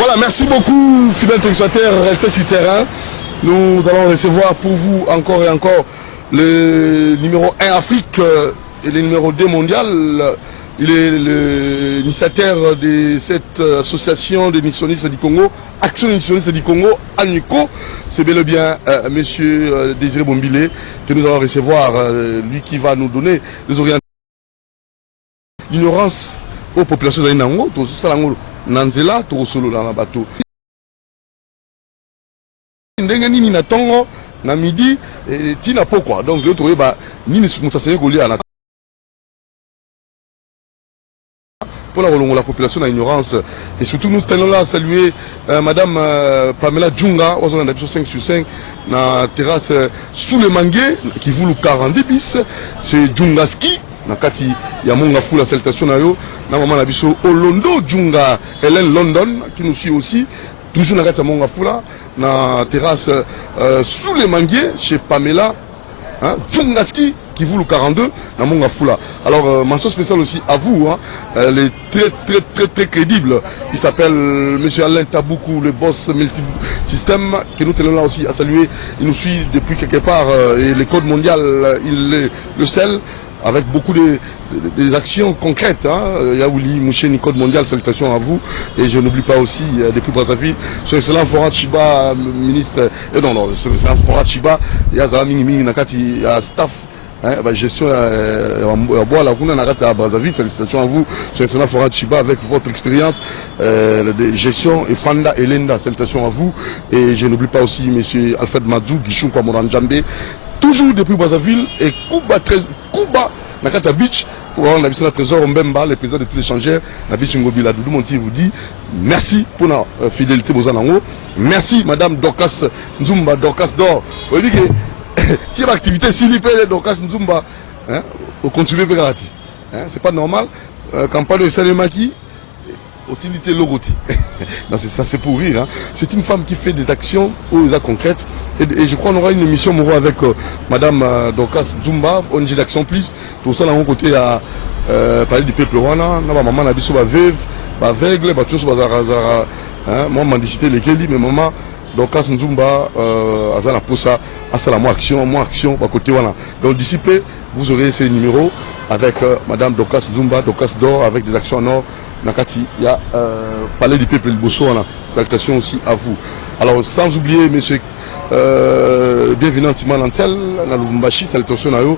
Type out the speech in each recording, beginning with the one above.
Voilà, merci beaucoup, fidèles téléspectateurs, restez sur le terrain. Nous allons recevoir pour vous encore et encore le numéro 1 Afrique et le numéro 2 mondial. Il est l'initiateur de cette association des missionnistes du Congo, Action des missionnistes du Congo, ANUCO. C'est bel et bien monsieur Désiré Bombilé que nous allons recevoir, lui qui va nous donner des orientations. L'ignorance aux populations d'Ainango, tout ça, Nanzela, tout solo dans la bateau. Ndengeni ni na tongo na midi tina pourquoi donc le trouver ba ni mutasanye goli ana pour la population d'ignorance et surtout nous tenons là à saluer madame Pamela Djunga aux on a 5 sur 5 na terrasse sous le mangué qui vous le 40 bis c'est Djungaski na kati ya monga fou la salutation na yo na maman na biso Olondo Djunga Hélène London qui nous suit aussi toujours na kati ya monga fou là na terrasse sous les manguiers chez Pamela hein, Djungaski qui vous le 42 na monga fou là. Alors mention spéciale aussi à vous hein, elle est très crédible. Il s'appelle monsieur Alain Taboukou, le boss multisystème que nous tenons là aussi à saluer. Il nous suit depuis quelque part et le code mondial il le scelle avec beaucoup des actions concrètes. Hein. Yaouli, Mouché, Nicode Mondial, salutations à vous. Et je n'oublie pas aussi, depuis Brazzaville, son excellent Forat Chiba, ministre, non, son excellent Forat Chiba, il y a Zaming Nakati, il y a staff, hein, gestion à bois, la Rouna Nakati à Brazzaville, salutations à vous, son excellent Forat Chiba, avec votre expérience de gestion, et Fanda et Lenda, salutations à vous. Et je n'oublie pas aussi monsieur Alfred Madou, Guichou, Kwamoran Djambé, toujours depuis Brazzaville et Kuba, Nakata Beach, pour avoir un trésor Mbemba, le président de tous les échangeurs, la Beach Ngobila Doudou Monti vous dit merci pour la fidélité Bozanango. Merci madame Dorcas Nzumba, Dorcas Dor. Vous voyez que si l'activité s'il y plaît, Dorcas Nzumba, hein, au contribuer Begarati. Hein, c'est pas normal. Campagne de Salemaki, utilité logoti. Non, c'est ça, c'est pour rire. Hein. C'est une femme qui fait des actions concrètes. Et je crois qu'on aura une émission Moro avec madame Dorcas Zumba, ONG d'Action Plus. Tout ça, là, on côté à parler du peuple rwanda. Maman a dit sur la veuve, aveugle, tout ça, moi, mendicité les Kelly, mais maman Dorcas Zumba, à la posa, à la moi action, à côté, voilà. Donc, d'ici peu, vous aurez ces numéros avec madame Dorcas Zumba, Dorcas d'or, avec des actions en or. Nakati, il y a Palais du Peuple de Bosso, salutations aussi à vous. Alors, sans oublier, monsieur, bienvenue à Timanantel, à Lubumbashi, salutations à vous,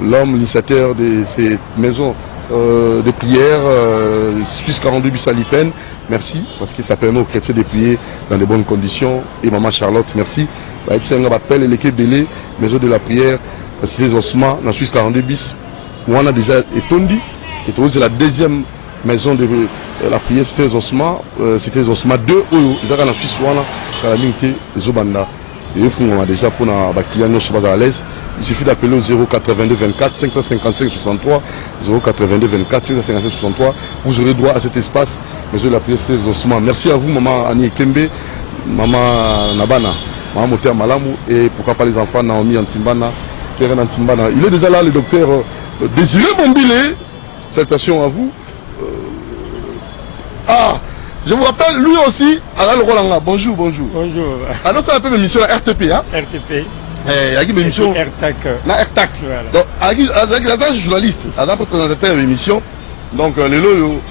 l'homme, l'initiateur de ces maisons de prière, Suisse 42 bis à Lipen, merci, parce que ça permet aux chrétiens de prier dans de bonnes conditions. Et maman Charlotte, merci. Et puis, ça m'appelle l'équipe Bélé, maison de la prière, c'est Osman, dans Suisse 42 bis, où on a déjà étondi, et c'est la deuxième maison de la prière, c'était Osman 2, ils ont la Suisse, la limité, les Obanda. Et on a déjà pour nos clients à l'aise. Il suffit d'appeler au 082 24 555 63, 082 24 555 63. Vous aurez droit à cet espace, maison de la prière, c'était Osman. Merci à vous, maman Annie Kembe, maman Nabana, maman Moter Malamou, et pourquoi pas les enfants Naomi Antimbana, Pierre Antimbana. Il est déjà là, le docteur Désiré Bombilé. Salutations à vous. Ah, je vous rappelle, lui aussi, Alain Rolanga. Bonjour. Bonjour. Alors, c'est un peu l'émission à RTP. Hein? RTP. Il y a une émission. RTAC. La RTAC. Donc, il y a un journaliste, un présentateur de l'émission. Donc, les lots,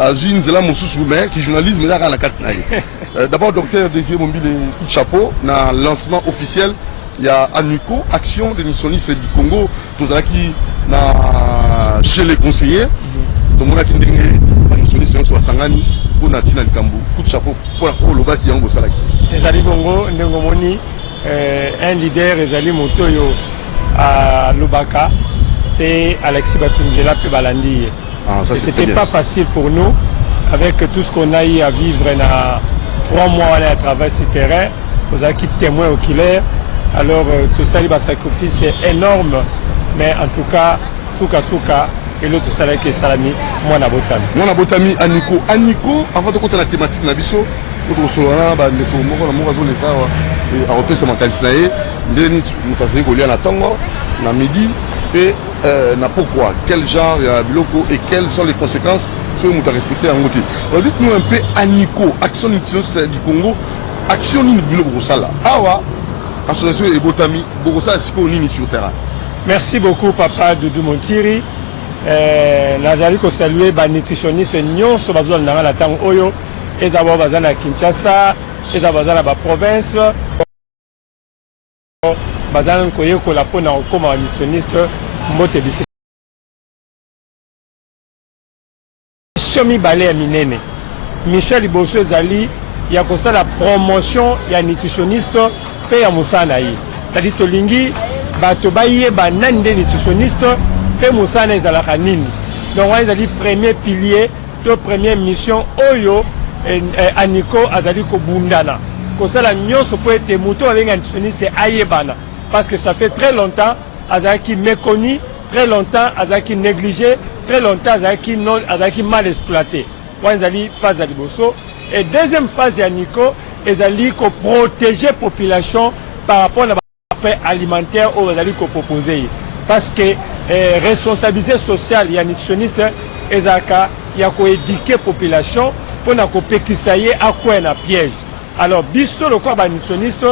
Azine Zela Moussousoumé, qui journalise, mais là, à la carte. D'abord, docteur Désiré Mombile, coup de chapeau, dans le lancement officiel. Il y a ANUCO, Action des missionnistes du Congo, tout ça qui chez les conseillers. Donc, on a qui missionnistes sur Sangani, pour Natina Likambu, coup de chapeau pour le bas qui est en Bossalaki. Les Ali Bongo, Ndengomoni, un leader, les Ali Motoyo à Lubaka, et Alexis Batunzela et Balandi. C'était pas facile pour nous, avec tout ce qu'on a eu à vivre dans 3 mois à travers ce terrain, nous avons quitté témoins oculaires. Alors tout ça, il va sacrifice c'est énorme, mais en tout cas, Souka, et l'autre salaire qui est salami, moi na botami. Moi na botami Aniko. Aniko, avant de compter la thématique na biso, pour que solana ba ne faut moko na moko zo le ka a repérer sa mentalité na ndeni mutasi ko lia na tongo na midi et na pourquoi, quel genre ya biloko et quelles sont les conséquences faut nous respecter en côté. Alors dites-nous un peu Anico, Action Nutritionniste du Congo, Action Nini Borosala. Awa, association Ebotami, Borosala Siko Nini sur terrain. Merci beaucoup papa Doudou Montiri. Nazali ko saluer ba nutritionniste nyonso bazwa na la tango oyo ezabo bazana Kinshasa, ezabo bazana ba province. Bazana koyeko la pona comme nutritionniste mbote bisi. Chomi balé minene. Michel Iboso ezali ya kosala promotion ya nutritionniste pe ya musana yi. C'est-à-dire tolingi bato baye ba nande nutritionniste pe musana ezalaka nini. Donc on ezali premier pilier, to première mission oyo Aniko azali ko bundana. Kosala nyonso po ete muto alenga nutritionniste ayebana parce que ça fait très longtemps azaki méconnu, très longtemps azaki négligé, très longtemps azaki mal exploité. On ezali phase ya liboso et deuxième phase ya Aniko ezali ko protéger population par rapport à fait alimentaire au ko proposer parce que responsabilité sociale ya nutritionniste ezaka ya ko éduquer population pour na ko pekisaye à quoi na piège. Alors biso le quoi ba nutritionniste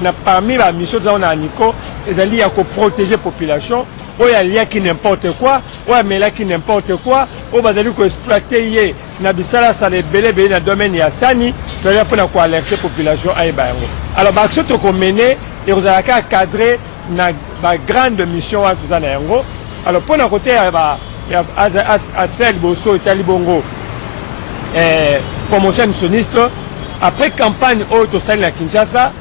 na parmi la mission dans Aniko ezali ya ko protéger population ou ya lia qui n'importe quoi ou ya mela qui n'importe quoi ou bazali ko exploiter ye na bisala ça les belé na domaine ya sani to ya pour na ko alerter population ay ba yango. Alors ba action to ko mener et vous avez qu'à cadrer na grande mission à tout ça na yango. Alors pour na côté aspect liboso Italie bongo promotion nutritionniste après campagne auto salle à Kinshasa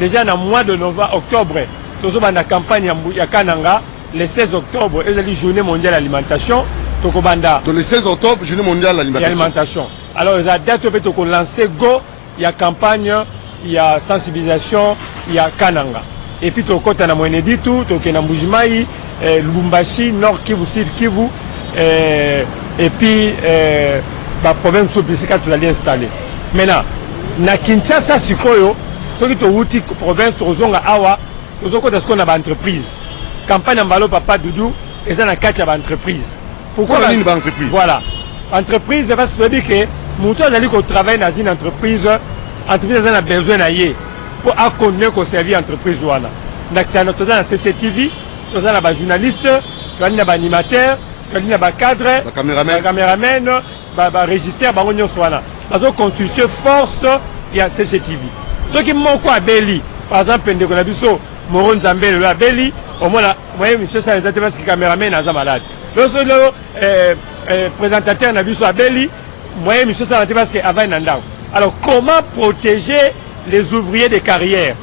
déjà dans mois de novembre octobre toujours dans la campagne ya Kananga le 16 octobre et la journée mondiale de l'alimentation tokobanda le 16 octobre journée mondiale de l'alimentation. Alors la date peut être lancé go il y a campagne il y a sensibilisation il y a Kananga et puis tokota na Mwenedi tout tokena Mbujimai Lubumbashi Nord Kivu Sud Kivu et puis ba problème sur bisika tout aller installer. Maintenant na Kinshasa sikoyo soki to wuti province tozonga awa tozokota ce qu'on a ba entreprise campagne mbalo papa Doudou eza na kati ya ba entreprise. Pourquoi une entreprise? Voilà. Entreprise parce que veut dire que mutu azali ko travailler dans une entreprise a besoin na ye pour continuer ko servir entreprise wana. Donc c'est notre dans CCTV, toza na ba journaliste, toza na ba animateur, toza na ba cadre, ba caméraman, ba régisseur ba nyonso wana. Bazo constituer force ya CCTV. Ce qui manque à Beli, par exemple ndeko na biso Moro Nzambe le Beli, au moins moi monsieur ça les parce que caméraman aza malade. Le présentateur na biso à Beli, moi monsieur ça parce que avant nandao. Alors comment protéger les ouvriers de carrière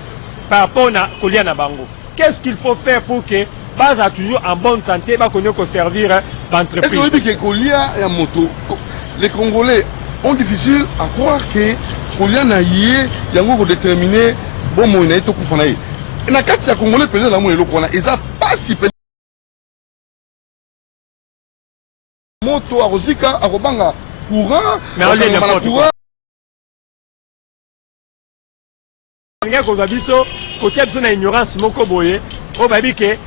par rapport à Kolia Nabango? Qu'est-ce qu'il faut faire pour que base a toujours en bonne santé va connaître qu'on servir l'entreprise? Est-ce que Kolia et moto les Congolais ont difficile à croire que Kolia na yé yango ko déterminer bon mo na to kufana yi. Na kati ya Congolais peut la mo eloko na eza pas si moto a rosika a robanga courant mais on est n'importe quoi. Biso côté biso na ignorance moko boye o babi ke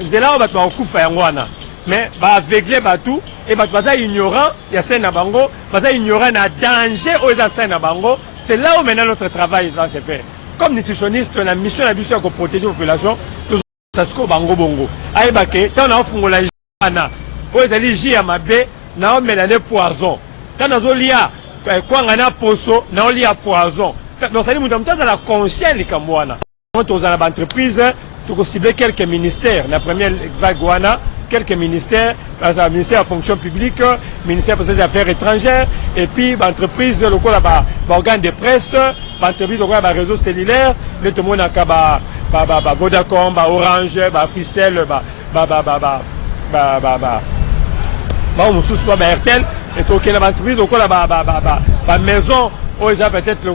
nzela o bato bakufa yango wana mais ba aveugle batou et bato baza ignorant ya scène na bango baza ignorant na danger o eza scène na bango. C'est là où maintenant notre travail va se faire comme nutritionniste la mission na biso ko protéger la population toujours ça se ko bango bongo ay baké tant na fungola jana o ezali ji ya mabe na o melane poison tant nazo lia kwa ngana poso na o lia poison. Donc, ça dit que la conscience de Kambouana. Quand on a l'entreprise, tu ciblé quelques ministères. La première vague, quelques ministères, le ministère de la fonction publique, le ministère des affaires étrangères, et puis l'entreprise, le organe de presse, l'entreprise, le réseau cellulaire, le tout le monde a Vodacom, Orange, Fricel, Airtel, et tout l'entreprise, la maison. Oh, ils ont peut-être le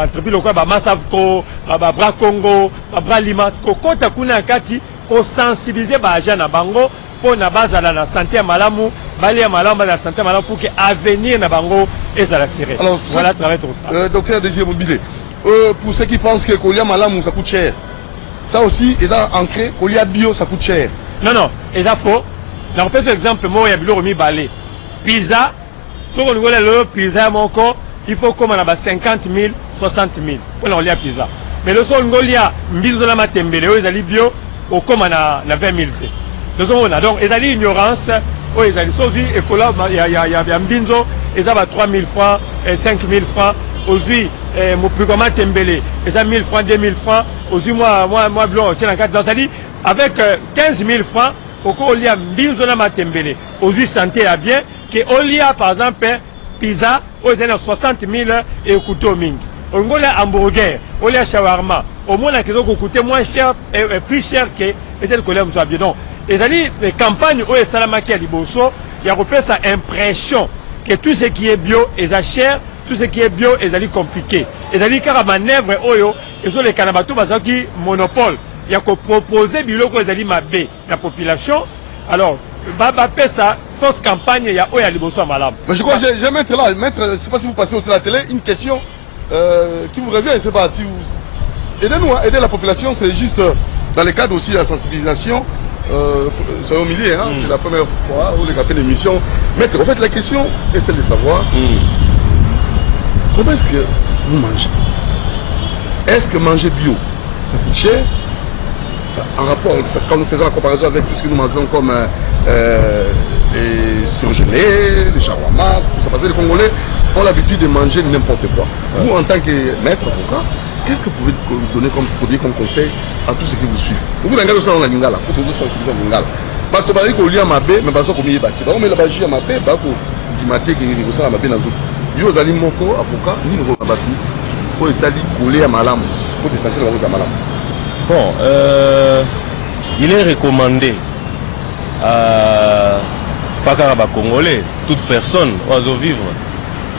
entreprise, le Massavco, Bra Congo, Bra Limasco, quand on a kati, pour sensibiliser les gens à Bango, pour la base à la santé malamu, bali malamu la santé malamu pour que l'avenir na Bango est à la série. Alors voilà, travailler tout ça. Docteur Désiré Mobilé, pour ceux qui pensent que Kolia malamu ça coûte cher, ça aussi, ils ont ancré Kolia bio ça coûte cher. Non, non, ils ont faux. On peut faire exemple, moi il y a bio remis balé. pizza, ce qu'on voit le pizza, mon corps, il faut comme on a 50 000, 60 000 pour la pizza. Mais le son Golia, Mbizona Matembele, ils allaient bio, au comme on a 20 000. Le son on a donc, ils allaient ignorance, ils allaient sauver, et là, il y a Mbinzo, ils avaient 3 000 francs, 5 000 francs, aujourd'hui, mon plus grand Matembele, ils ont 1 000 francs, 2 000 francs, aujourd'hui, moi, blanc, tiens, dans sa dit, avec 15 000 francs, au cas où il y a Mbinzona Matembele, aujourd'hui, santé à bien, que il y a par exemple, pizza, aux 60 000 et au couteau ming. On a hamburger, on a shawarma. Au moins, la question coûte moins cher et plus cher que celle que l'on soit bien. Donc, les campagnes où est Salamaki à Liboso, il y a repéré sa impression que tout ce qui est bio est cher, tout ce qui est bio est compliqué. Et c'est-à-dire qu'à la manœuvre, ils ont les canabatos qui monopole. Il y a qu'à proposer bilo que les mabé la population. Alors, ça, fausse campagne, il y a Liboso à Malam. Mais je crois que j'ai mettre là, je ne sais pas si vous passez aussi à la télé, une question. Qui vous revient, je ne sais pas si vous... Aidez-nous, aider la population, c'est juste dans le cadre aussi de la sensibilisation. C'est au milieu, hein, c'est la première fois où les gars fait l'émission. Maître, en fait, la question est celle de savoir comment est-ce que vous mangez? Est-ce que manger bio, ça coûte cher? En rapport, quand nous faisons la comparaison avec tout ce que nous mangeons comme les surgelés, les shawarma, tout ça, parce que les Congolais ont l'habitude de manger n'importe quoi. Vous, en tant que maître avocat, qu'est-ce que vous pouvez donner comme produit, comme conseil à tous ceux qui vous suivent? Vous avez un dans la Lingala, pour que vous sensibilisez à Lingala. Parce que vous avez un mabé, mais pas ça comme il y a baki. Vous avez un mabé, mabé, bah vous dimatez que vous avez un mabé dans tout. Vous avez un moko avocat, ni vous avez un battu, pour établir coller à malam, pour te sentir à malam. Bon, il est recommandé à Pakaraba Congolais, toute personne oiseau vivre,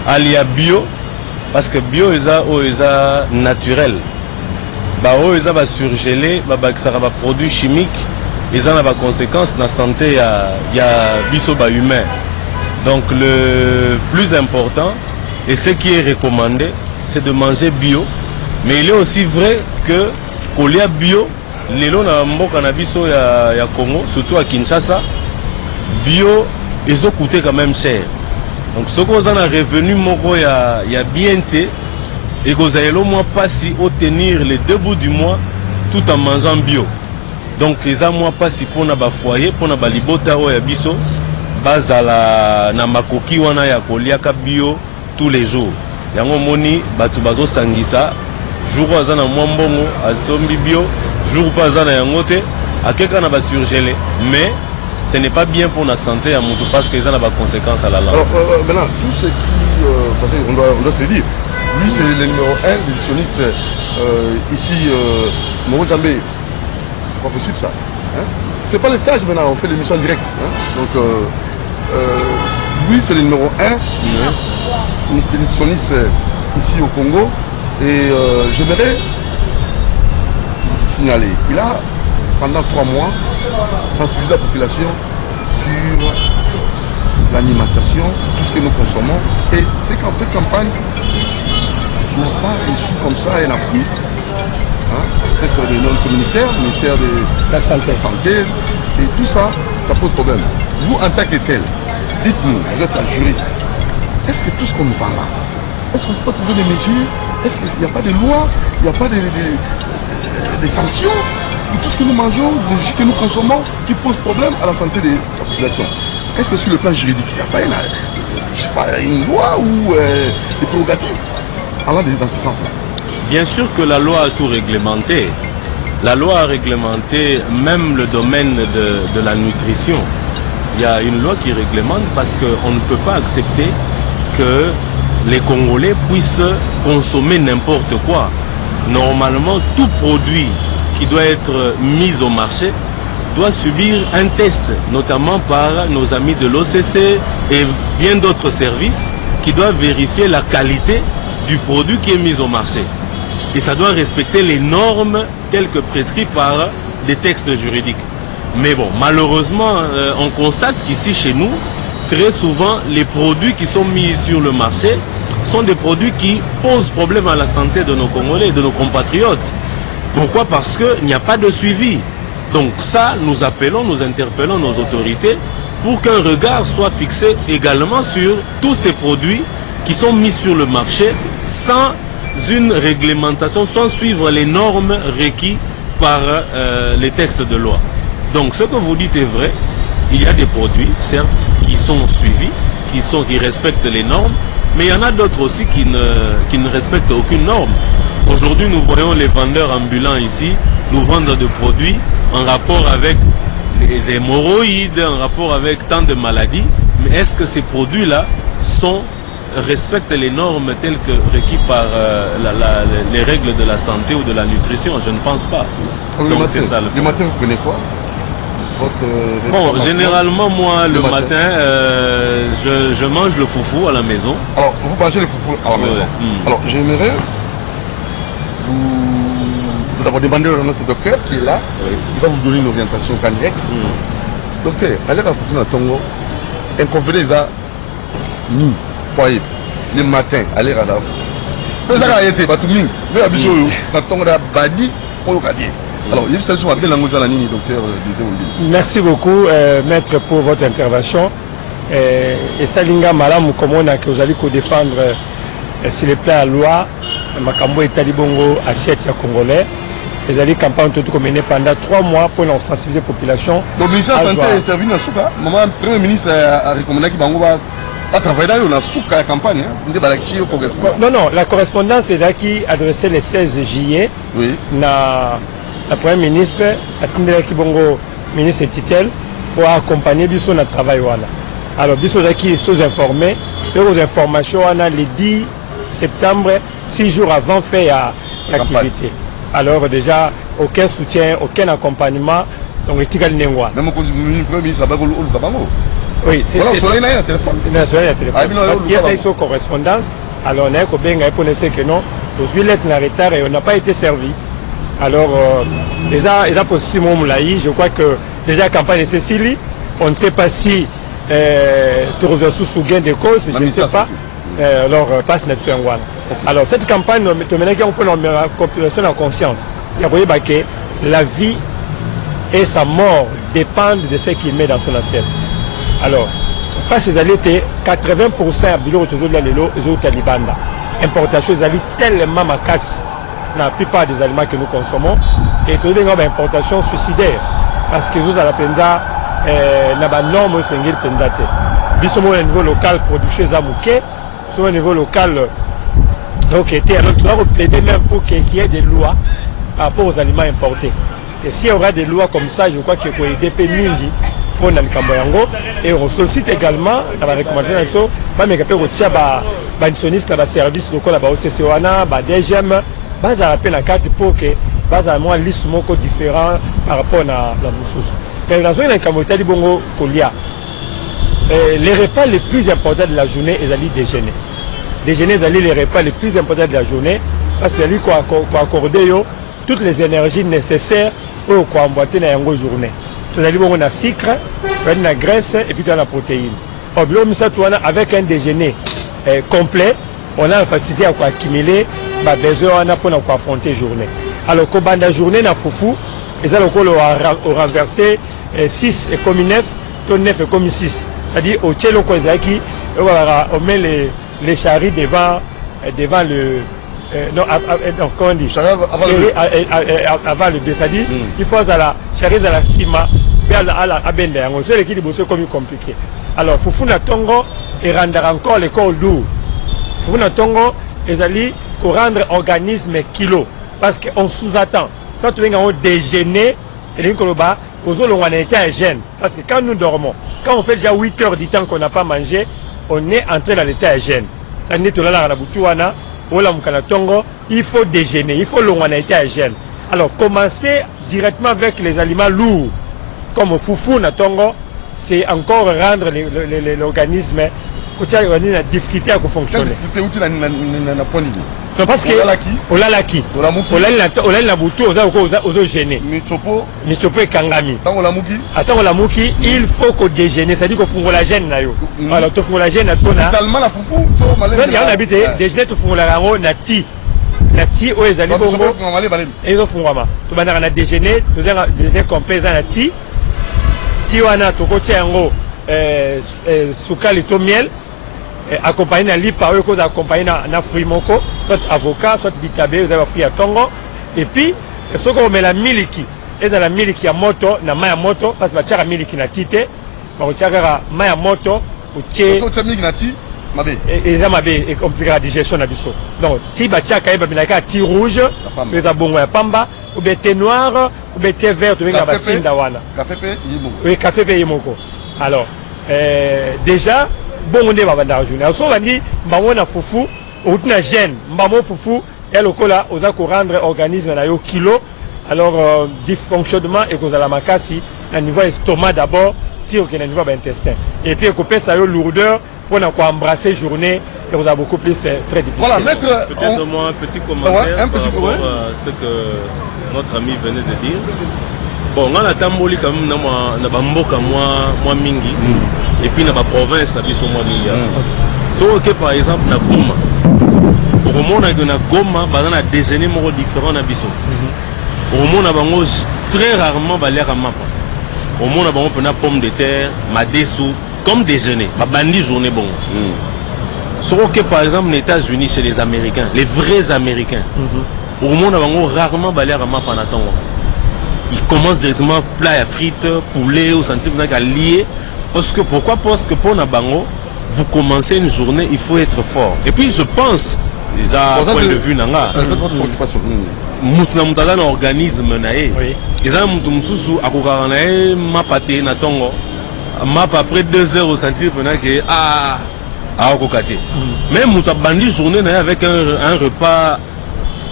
alia bio, parce que bio est naturel. Bah est surgelé, bah ça va produit chimique, ils ont des conséquences dans la santé, il y a biso humain. Donc le plus important et ce qui est recommandé, c'est de manger bio, mais il est aussi vrai que kolia bio, les lots na mboka na biso ya Congo, surtout à Kinshasa, bio, ils ont coûté quand même cher. Donc ce qu'on a revenu moko ya bien té et que vous allez au moins pas si tenir les 2 bouts du mois tout en mangeant bio. Donc ils ont moins pas si pour na ba foyer, pour na ba libota o ya biso, bazala na makoki wana ya kolia ka bio tous les jours. Yango moni batu bazo sangisa jour azana mwa mbongo azombi bio, jour pas azana yangote akeka na ba surgelé, mais ce n'est pas bien pour la santé à Moutou parce qu'ils ont des conséquences à la langue. Alors maintenant, tout ce qui... on doit se dire, lui c'est le numéro 1 du nutritionniste ici, Moro Jambé. C'est pas possible ça. Hein? C'est pas les stages maintenant, on fait l'émission directe. Hein? Donc lui c'est le numéro 1 nutritionniste ici au Congo. Et j'aimerais signaler, il a pendant 3 mois sensibiliser la population sur l'alimentation, tout ce que nous consommons. Et c'est quand cette campagne n'a pas reçu comme ça un appui, hein, peut-être de notre ministère de la santé, et tout ça, ça pose problème. Vous, en tant que tel, dites-nous, vous êtes un juriste, est-ce que tout ce qu'on nous vend là, est-ce qu'on peut trouver des mesures? Est-ce qu'il n'y a pas de loi? Il n'y a pas des sanctions? Tout ce que nous mangeons, le jus que nous consommons, qui pose problème à la santé de la population. Est-ce que sur le plan juridique, il n'y a pas une loi ou des prérogatives allant dans ce sens-là? Bien sûr que la loi a tout réglementé. La loi a réglementé même le domaine de la nutrition. Il y a une loi qui réglemente parce qu'on ne peut pas accepter que les Congolais puissent consommer n'importe quoi. Normalement, tout produit qui doit être mis au marché doit subir un test, notamment par nos amis de l'OCC et bien d'autres services qui doivent vérifier la qualité du produit qui est mis au marché. Et ça doit respecter les normes telles que prescrites par des textes juridiques. Mais bon, malheureusement, on constate qu'ici, chez nous, très souvent, les produits qui sont mis sur le marché sont des produits qui posent problème à la santé de nos Congolais et de nos compatriotes. Pourquoi? Parce qu'il n'y a pas de suivi. Donc ça, nous appelons, nous interpellons nos autorités pour qu'un regard soit fixé également sur tous ces produits qui sont mis sur le marché sans une réglementation, sans suivre les normes requises par les textes de loi. Donc ce que vous dites est vrai, il y a des produits, certes, qui sont suivis, qui respectent les normes, mais il y en a d'autres aussi qui ne respectent aucune norme. Aujourd'hui, nous voyons les vendeurs ambulants ici nous vendre des produits en rapport avec les hémorroïdes, en rapport avec tant de maladies, mais est-ce que ces produits-là respectent les normes telles que requises par les règles de la santé ou de la nutrition? Je ne pense pas. Donc c'est ça le problème. Le matin, vous prenez quoi? Bon, généralement, moi, le matin, je mange le foufou à la maison. Alors, vous mangez le foufou à la maison. Alors, j'aimerais vous d'abord demander à notre docteur qui est là. Oui. Il va vous donner une orientation en direct. Docteur, allez à foufou dans Tongo. Inconvénient, ça, ni, voyez, le matin, allez à la foufou. Mais ça a été, mais à Bissau, dans Tongo, badi, on le dit. Alors, merci beaucoup, maître, pour votre intervention. Et Salinga Malam, comme on a que vous allez défendre sur le plan à loi, Makambo et Talibongo, assiette congolais. Les alliés campagne tout mené pendant 3 mois pour sensibiliser la population. Donc, le ministère de la Santé est intervenu dans Souka. Le Premier ministre a recommandé qu'il va travailler dans la Souka campagne. Non, la correspondance est là qui adressait le 16 juillet. Oui. La Première ministre a tenu le ministre Titel pour accompagner Bissau dans le travail. Alors, Bissau qui sont informés, les informations le 10 septembre, 6 jours avant faire l'activité. Alors, déjà, aucun soutien, aucun accompagnement. Donc, il y a même le Premier ministre a dit oui, c'est ça. Il y a un téléphone. Parce qu'il y a cette correspondance. Alors, on a dit que non, les lettres en retard et on n'a pas été servi. Alors, les a possible, je crois que déjà la campagne de Cécilie, on ne sait pas si tu reviens sous gain de cause, je ne sais pas. Alors, passe notre soin. Alors, cette campagne, on peut la population en conscience. Il y a que la vie et sa mort dépendent de ce qu'il met dans son assiette. Alors, parce que les 80% du lot de Taliban, importation, ils ont tellement ma casse. La plupart des aliments que nous consommons et tout une importation suicidaire parce que nous à la penza n'a pas norme single pendate. Bisous au niveau local production zamouké, sur au niveau local donc était alors tu vas plaider même pour qu'il y ait des lois par rapport aux aliments importés. Et s'il y aura des lois comme ça, je crois qu'il faut aider Péningi pour dans le Camboyango et on sollicite également dans la recommandation pas mais que au tchaba bansoniste la service local là-bas au CCOANA, DGM base à appel la carte pour que base à moi liste moko différent par rapport à la moussous. Mais dans une Camboya Bongo Kolia, les repas les plus importants de la journée ils allaient déjeuner. Déjeuner ils allaient les repas les plus importants de la journée parce que lui quoi accorder toutes les énergies nécessaires pour quoi emboîter dans une journée. Tout allez bon on a sucre, on a graisse et puis on a la protéine. Au bureau avec un déjeuner complet, on a la facilité à quoi accumuler besoin pour affronter la journée. Alors, quand on a la journée, dans Foufou, ils ont renversé 6 et comme 9, 9 et comme 6. C'est-à-dire, au Tchélo, on met les charries devant le. Non, comment on dit avant le B. C'est-à-dire, il faut la charrie à la cima, à la bende. C'est l'équipe de Bosso comme compliqué. Alors, Foufou na Tongo, et rendre encore le corps lourd. Foufou na Tongo, ils allaient pour rendre organisme kilo parce qu'on sous-attend. Quand tu viens au déjeuner, on était un gène. Parce que quand nous dormons, quand on fait déjà 8 heures du temps qu'on n'a pas mangé, on est entré dans l'état gène. Il faut déjeuner, il faut le gène. Alors commencer directement avec les aliments lourds, comme foufou na tongo, c'est encore rendre l'organisme la difficulté à fonctionner. Non, parce que on l'a laki, on l'a la boutou, on a gêné. Mitsopo et Kangami. Attends, on l'a mouki, il faut qu'on déjeuner, c'est-à-dire qu'on fonde la gêne. Alors, tu fondes la gêne, tu as. Tellement la foufou, il y a un habité, déjeuner, tu fondes la rango, nati. Nati, où les alliés bongo. Et ils font vraiment. Tu vas déjeuner, tu as déjeuner complet, nati. Tiwana, tu coaches en haut. sukali to miel accompagné na lipa oyo koza accompagné na fruit moko soit avocat soit bitabe vous avez fruit à tongo et puis soko omela miliki ezala miliki ya moto na mai ya moto parce que batiaka miliki na tite bakotiaka mai ya moto otie miliki na ti mabe eza mabe et compliqué la digestion na biso donc ti batiaka ye bamelaka ti rouge eza bongo ya pamba ou bien thé noir ou bien thé vert tobenga basinda wana café pe yimoko oui café pe yimoko alors déjà bongo nde babanda journée so bandi mbango na fufu outi na gène mbamo fufu ya lokola oza ko rendre organisme na yo kilo alors dysfonctionnement et kozala makasi na niveau estomac d'abord tire que na niveau intestin et puis ekopesa yo lourdeur pour na ko embrasser journée et vous a beaucoup plus très difficile. Voilà, maître, peut-être moi un petit commentaire par rapport à ce que notre ami venait de dire. Bon, on a tamboli quand même na bamboka moi mingi et puis na ba province na biso moi mingi. So que par exemple na Goma. Au moment na Goma, banana déjeuner moko différent na biso. Au moment na bango très rarement baler à mapa. Au moment na bango pena pomme de terre, madesu comme déjeuner, ba bandi journée bon. Sauf que par exemple les États-Unis chez les Américains, les vrais Américains, au monde avant rarement balé à mapa en attendant. Ils commencent directement plat à frites, poulet ou sentir qu'on a lié. Parce que pourquoi? Parce que pour Nabango, vous commencez une journée, il faut être fort. Et puis je pense, les point de vue nanga. C'est votre préoccupation. Moutna moutala na organisme nae. Ils ont moutou moussou à koukara nae ma pâté na tongo. Map après 2 heures au sentir pendant que à Okokati. Même Moutabandi journée avec un repas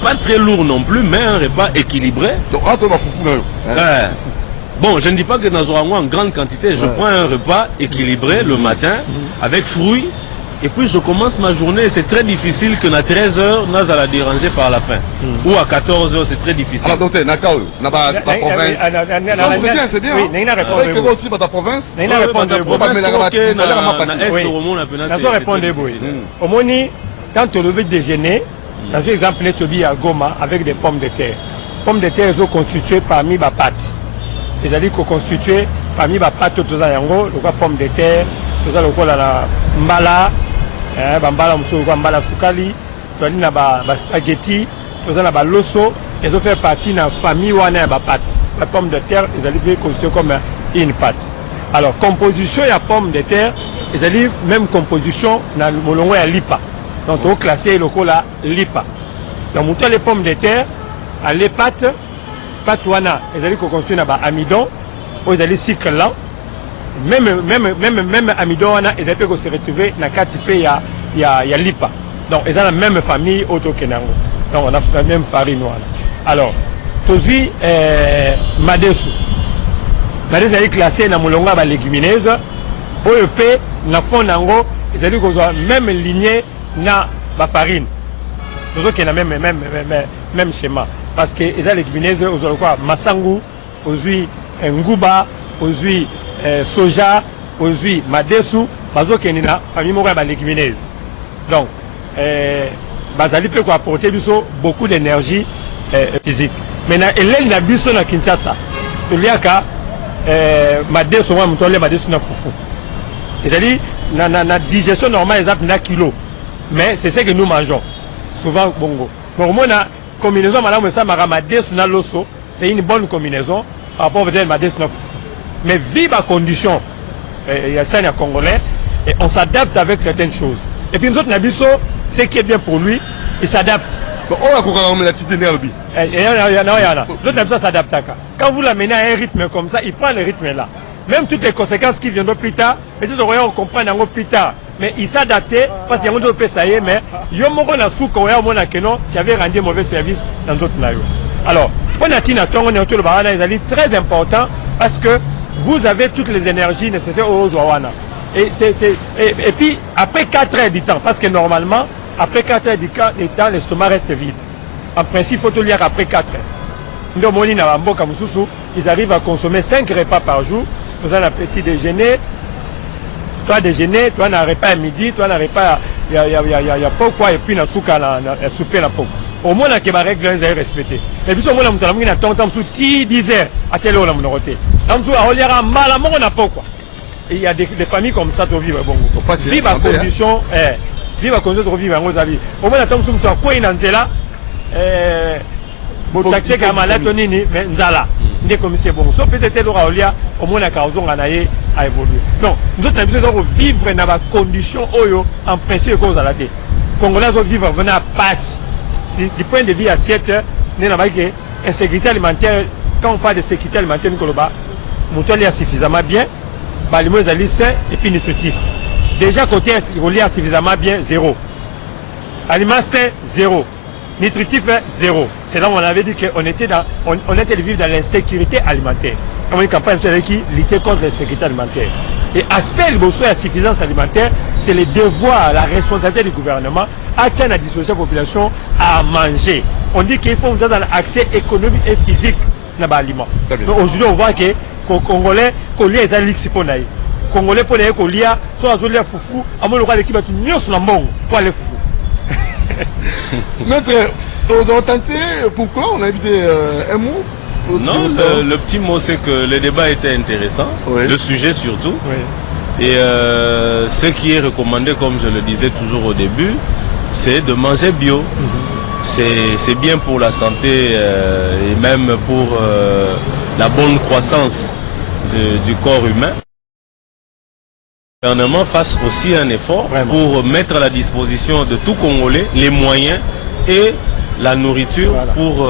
pas très lourd non plus, mais un repas équilibré. Donc, bon, je ne dis pas que nous aurons en grande quantité. Je prends un repas équilibré le matin avec fruits. Et puis je commence ma journée. C'est très difficile que à 13 heures, nous allons la déranger par la faim. Ou à 14 heures, c'est très difficile. Alors, docteur, Nakao, na province. C'est bien. Oui, n'a répondu. Avec aussi ta province. N'a répondu. Au moni, quand tu le déjeuner, dans un exemple, tu as à Goma avec des pommes de terre. Pommes de terre sont constituées parmi ma pâte. Les alliés constituées parmi ma pâte, tout ça, yango, le pommes de terre, tout ça, le quoi la mbala, mbala muso, mbala sukali, tu as dit na ba spaghetti, tout ça, na ba loso, ils ont fait partie de la famille ou na ba pâte. La pomme de terre, ils allaient constituer comme une pâte. Alors, composition il y a pomme de terre, ils allaient même composition na molongo ya lipa. Donc, on classé le cola lipa. Donc, les pommes de terre, à les pâtes, pâte wana, ils allaient constituer na ba amidon, ou ils allaient cycle là. Même amidon wana, ils allaient se retrouver na katipé ya lipa. Donc, ils ont la même famille auto kenango. Donc, on a la même farine wana. Alors, aujourd'hui, madesu. Madesu est classé dans mon longa légumineuse. Pour le pain, dans fond nango, ils allaient même lignée na la farine. Toujours qu'il y a même schéma. Parce que les légumineuses, aujourd'hui quoi, masangu, aujourd'hui nguba, aujourd'hui soja, aujourd'hui madesu, bazo qu'il y a famille mora ba légumineuse. Donc, bazali peut apporter beaucoup d'énergie physique. Maintenant, elle n'a biso na Kinshasa. Tu liaka madesu moi mutole madesu na fufu. C'est-à-dire na digestion normale exemple na kilo. Mais c'est ce que nous mangeons. Souvent bongo. Bon moi na combinaison madame ça madesu na loso, c'est une bonne combinaison par rapport peut-être madesu na fufu. Mais vive à condition il y a ça les Congolais et on s'adapte avec certaines choses. Et puis nous autres nabiso, ce qui est bien pour lui, il s'adapte. Quand vous l'amenez à un rythme comme ça, il prend le rythme là. Même toutes les conséquences qui viendront plus tard, peut-être on comprend plus tard. Mais il s'adaptait parce qu'il y a un autre ça y est, mais il y a un sous j'avais rendu mauvais service dans d'autres naïos. Alors, pour Natina Tongo, très important parce que vous avez toutes les énergies nécessaires aux Joawana. Et puis, après 4 heures du temps, parce que normalement, après 4 heures du temps, l'estomac reste vide. En principe, il faut tout lire après 4 heures. Ils arrivent à consommer 5 repas par jour. Vous avez un petit déjeuner, toi déjeuner, toi un repas à midi, toi un repas, il y a pas quoi, et puis un souper la peau. Au moins, il y a des règles qui sont respectées. Et puis, au moins, il y a 10 heures à quelle heure on a roté. On a mal à mon pas quoi. il y a des familles comme ça qui vivent bon. Vivre à condition, vivre à condition de vivre en Rosalie. Au moins, attends, tu as quoi in Anzela, taxé comme malade, mais Nzala. N'est comme c'est bon. Sauf peut-être Lauria, au moins la cause on a évolué. Non, nous autres, nous devons vivre dans la condition en principe cause à la tête. Congolais doivent vivre venant à passe. Du point de vue assiette, nous n'avons pas insécurité alimentaire. Quand on parle de sécurité alimentaire, nous avons suffisamment bien. Les mots sains et puis nutritifs. Déjà, côté suffisamment bien, 0. Aliments sains, 0. Nutritif, 0. C'est là où on avait dit qu'on était vivre dans l'insécurité alimentaire. On a une campagne qui lutter contre l'insécurité alimentaire. Et aspect de la suffisance alimentaire, c'est le devoir, la responsabilité du gouvernement à tenir à disposition de la population à manger. On dit qu'il faut un accès économique et physique dans l'aliment. Aujourd'hui, on voit que les Congolais, les alixes pour les Congolais, pour les Congolais, sont les foufou, à mon endroit, l'équipe a tout mis sur la mong pour les fous. Maître, nous avons tenté, pourquoi on a invité un mot? Non, le petit mot c'est que le débat était intéressant, oui. Le sujet surtout. Oui. Et ce qui est recommandé, comme je le disais toujours au début, c'est de manger bio. C'est bien pour la santé et même pour la bonne croissance du corps humain. Le gouvernement fasse aussi un effort pour mettre à la disposition de tout Congolais les moyens et la nourriture pour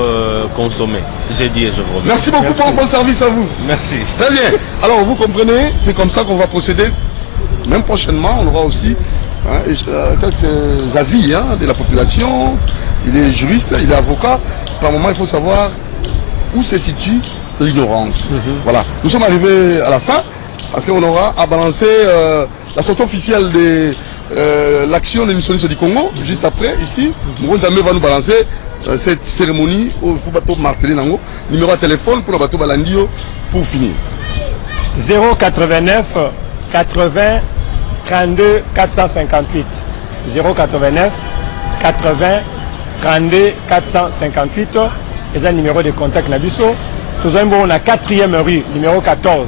consommer. J'ai dit et je vous remercie. Merci beaucoup pour un bon service à vous. Merci. Très bien. Alors vous comprenez, c'est comme ça qu'on va procéder. Même prochainement, on aura aussi quelques avis de la population. Il est juriste, il est avocat. Par moment, il faut savoir où se situe l'ignorance. Voilà. Nous sommes arrivés à la fin parce qu'on aura à balancer la sortie officielle de l'action des missionnistes du Congo. Juste après, ici, Moron Jamé va nous balancer cette cérémonie au Fubato Martelé Nango. Numéro de téléphone pour le bateau Balandio pour finir. 089 80 32 458. 089 80 32 458. C'est un numéro de contact Nabiso. Nous avons la 4e rue, numéro 14,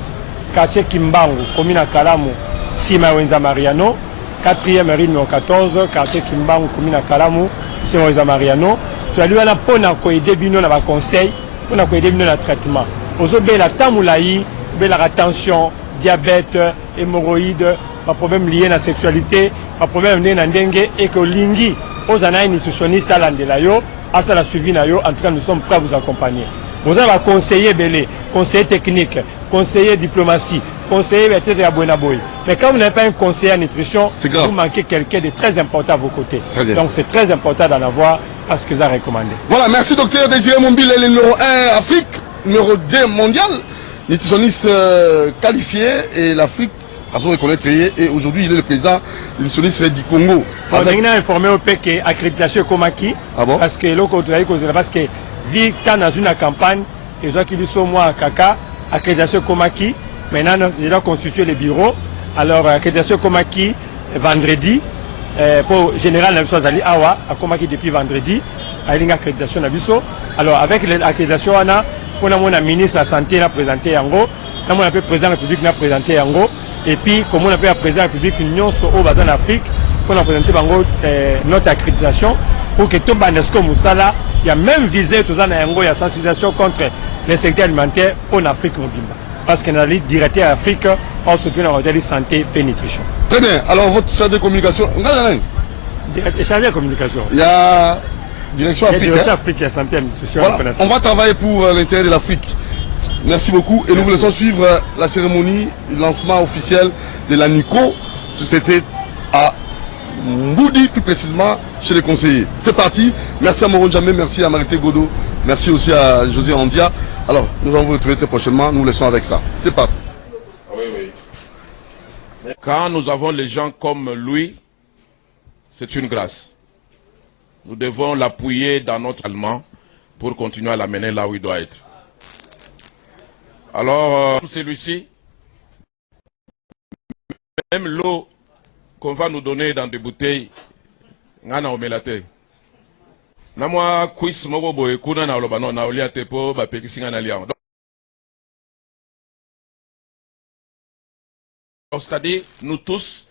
quartier Kimbangu, commune à Kalamu, Sima Wenza Mariano. 4e rue, numéro 14, quartier Kimbangu, commune à Kalamu, Sima Wenza Mariano. Tu as lu un peu de début dans le conseil, pour aider dans le traitement. Aujourd'hui, la tamoulaï, la tension, diabète, hémorroïdes, un problème lié à la sexualité, un problème lié à la dengue et que l'ingui, aux analystes institutionnistes à l'andelayo, à ça la suivi nayo, en tout cas nous sommes prêts à vous accompagner. Vous avez un conseiller belé, conseiller technique, conseiller diplomatie, conseiller etc. Mais quand vous n'avez pas un conseiller en nutrition, vous manquez quelqu'un de très important à vos côtés. Donc c'est très important d'en avoir parce que ça a recommandé. Voilà, merci docteur Désiré Mombile, le numéro 1 Afrique, numéro 2 mondial, nutritionniste qualifié et l'Afrique à son reconnaître et aujourd'hui il est le président du nutritionniste du Congo. On a informé au PEC accréditation Komaki parce que l'autre parce que vu que dans une campagne, les gens qui lui sont moi à Kaka, accréditation Komaki, maintenant il a constitué le bureau. Alors accréditation Komaki vendredi pour général Nabiso Azali Awa à Komaki depuis vendredi à une accréditation Nabiso. Alors avec l'accréditation on a un ministre de la santé n'a présenté en gros, on a président de la République n'a présenté en gros, et puis comme on a président de la République union au bassin d'Afrique, on a présenté en gros notre accréditation pour que tout Bandesco Moussala, il y a même visé tout ça dans il y a sensibilisation contre les secteurs alimentaires en Afrique mobile. Parce qu'on a dit directeur Afrique, on s'occupe de la santé et nutrition. Très bien. Alors votre chargé de communication, chargé de communication. Il y a direction Afrique. Direction Afrique, il y a santé et nutrition. Voilà. On va travailler pour l'intérêt de l'Afrique. Merci beaucoup. Et nous vous laissons suivre la cérémonie du lancement officiel de la NUCO. C'était à Mboudi, plus précisément chez les conseillers. C'est parti. Merci à Moron Jamé, merci à Marité Godot, merci aussi à José Andia. Alors, nous allons vous retrouver très prochainement. Nous vous laissons avec ça. C'est parti. Oui. Quand nous avons les gens comme lui, c'est une grâce. Nous devons l'appuyer dans notre allemand pour continuer à l'amener là où il doit être. Alors, celui-ci, même l'eau qu'on va nous donner dans des bouteilles, ngana omelate. Na moi quiz moko boye kuna na olobano na olia tepo ba pekisi ngana liao. C'est-à-dire, nous tous,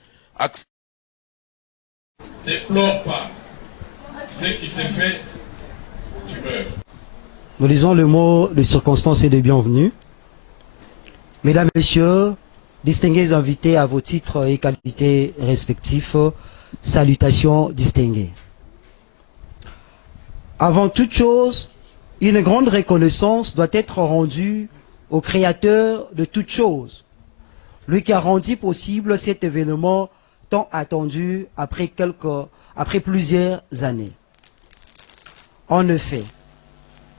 ne pleure pas. Ce qui s'est fait, tu meurs. Nous lisons le mot de circonstance et de bienvenue. Mesdames et messieurs, distingués invités à vos titres et qualités respectifs, salutations distinguées. Avant toute chose, une grande reconnaissance doit être rendue au Créateur de toutes choses, lui qui a rendu possible cet événement tant attendu après plusieurs années. En effet,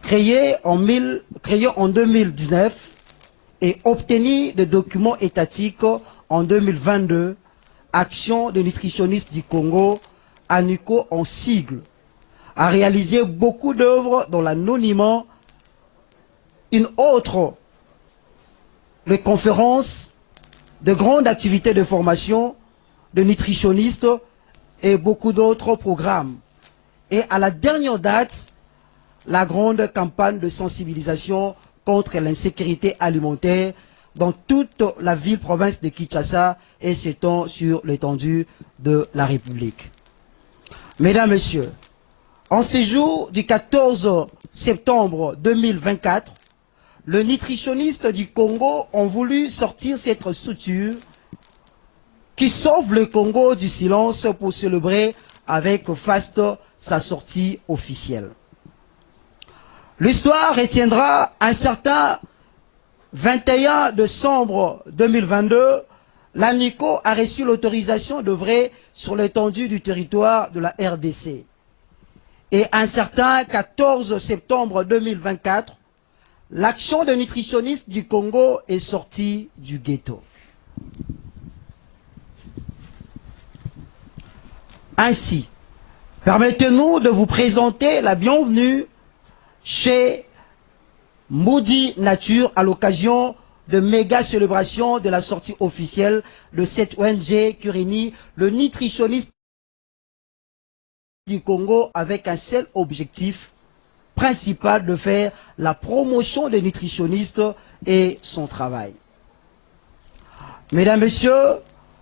créé en 2019 et obtenir des documents étatiques en 2022, Action de nutritionnistes du Congo, ANUCO en sigle, a réalisé beaucoup d'œuvres dans l'anonymat. Une autre, les conférences, de grandes activités de formation de nutritionnistes et beaucoup d'autres programmes. Et à la dernière date, la grande campagne de sensibilisation contre l'insécurité alimentaire dans toute la ville-province de Kinshasa et s'étend sur l'étendue de la République. Mesdames, Messieurs, en ces jours du 14 septembre 2024, les nutritionnistes du Congo ont voulu sortir cette structure qui sauve le Congo du silence pour célébrer avec faste sa sortie officielle. L'histoire retiendra un certain 21 décembre 2022, l'ANUCO a reçu l'autorisation d'œuvrer sur l'étendue du territoire de la RDC. Et un certain 14 septembre 2024, l'Action de nutritionnistes du Congo est sortie du ghetto. Ainsi, permettez-nous de vous présenter la bienvenue chez Moody Nature à l'occasion de méga célébration de la sortie officielle de cette ONG qui réunit le nutritionniste du Congo avec un seul objectif principal de faire la promotion des nutritionnistes et son travail. Mesdames, Messieurs,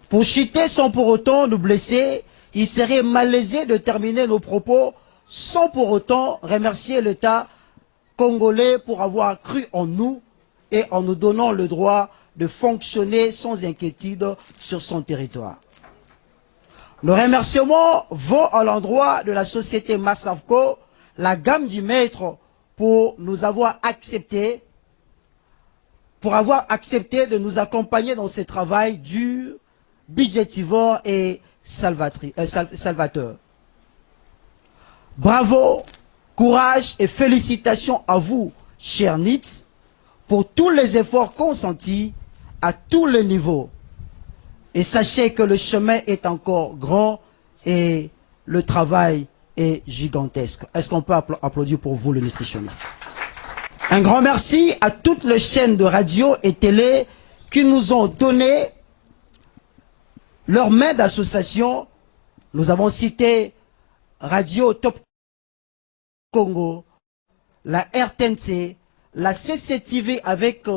pour chuter sans pour autant nous blesser, il serait malaisé de terminer nos propos sans pour autant remercier l'État congolais pour avoir cru en nous et en nous donnant le droit de fonctionner sans inquiétude sur son territoire. Nos remerciements vont à l'endroit de la société Massavco, la gamme du maître, pour nous avoir accepté, de nous accompagner dans ce travail dur, budgétivore et salvateur. Bravo, courage et félicitations à vous, chers NITS, pour tous les efforts consentis à tous les niveaux. Et sachez que le chemin est encore grand et le travail est gigantesque. Est-ce qu'on peut applaudir pour vous, le nutritionniste? Un grand merci à toutes les chaînes de radio et télé qui nous ont donné leur main d'association. Nous avons cité Radio Top Congo, la RTNC, la CCTV avec